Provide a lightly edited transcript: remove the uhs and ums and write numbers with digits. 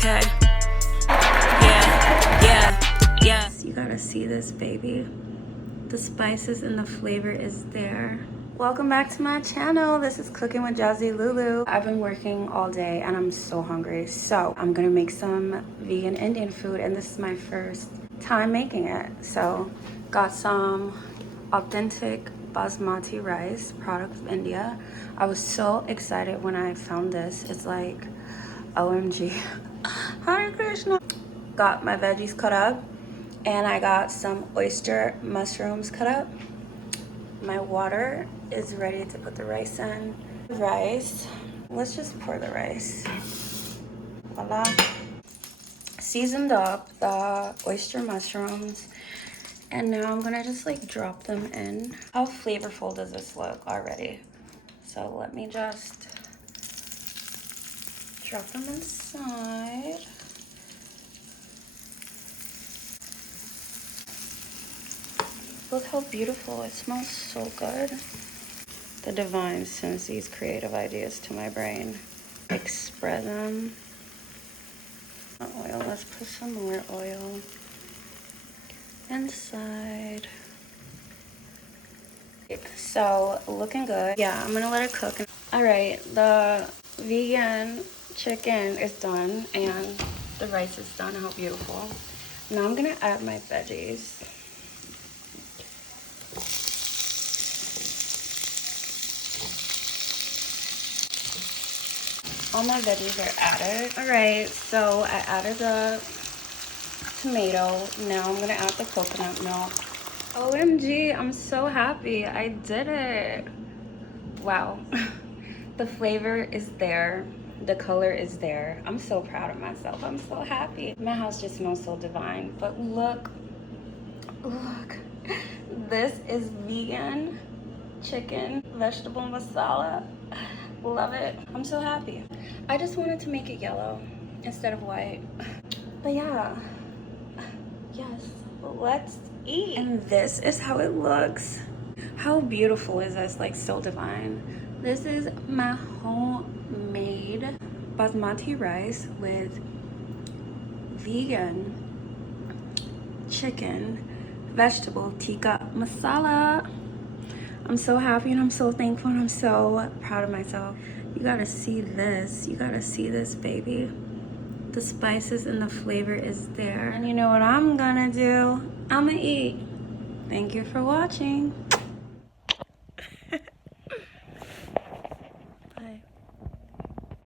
Okay. Yeah. You gotta see this, baby. The spices and the flavor is there. Welcome back to my channel. This is Cooking with Jazzilulu. I've been working all day and I'm so hungry. So I'm gonna make some vegan Indian food, and this is my first time making it. So got some authentic Basmati rice, product of India. I was so excited when I found this. It's like, OMG. Hare Krishna. Got my veggies cut up, and I got some oyster mushrooms cut up. My water is ready to put the rice in. Rice, let's just pour the rice. Voila. Seasoned up the oyster mushrooms, and now I'm gonna just like drop them in. How flavorful does this look already? So let me just drop them inside. Look how beautiful, it smells so good. The divine sends these creative ideas to my brain. Spread them. Oil, let's put some more oil inside. So, looking good. Yeah, I'm gonna let it cook. All right, the vegan chicken is done and the rice is done. How beautiful. Now I'm gonna add my veggies. All my veggies are added. All right, so I added the tomato. Now I'm gonna add the coconut milk. OMG, I'm so happy. I did it. Wow. The flavor is there. The color is there. I'm so proud of myself. I'm so happy. My house just smells so divine. But look. This is vegan chicken vegetable masala. Love it. I'm so happy. I just wanted to make it yellow instead of white. But yeah, yes, let's eat. And this is how it looks. How beautiful is this? Like, so divine. This is my homemade basmati rice with vegan chicken vegetable tikka masala. I'm so happy and I'm so thankful and I'm so proud of myself. You gotta see this. You gotta see this, baby. The spices and the flavor is there. And you know what I'm gonna do? I'm gonna eat. Thank you for watching.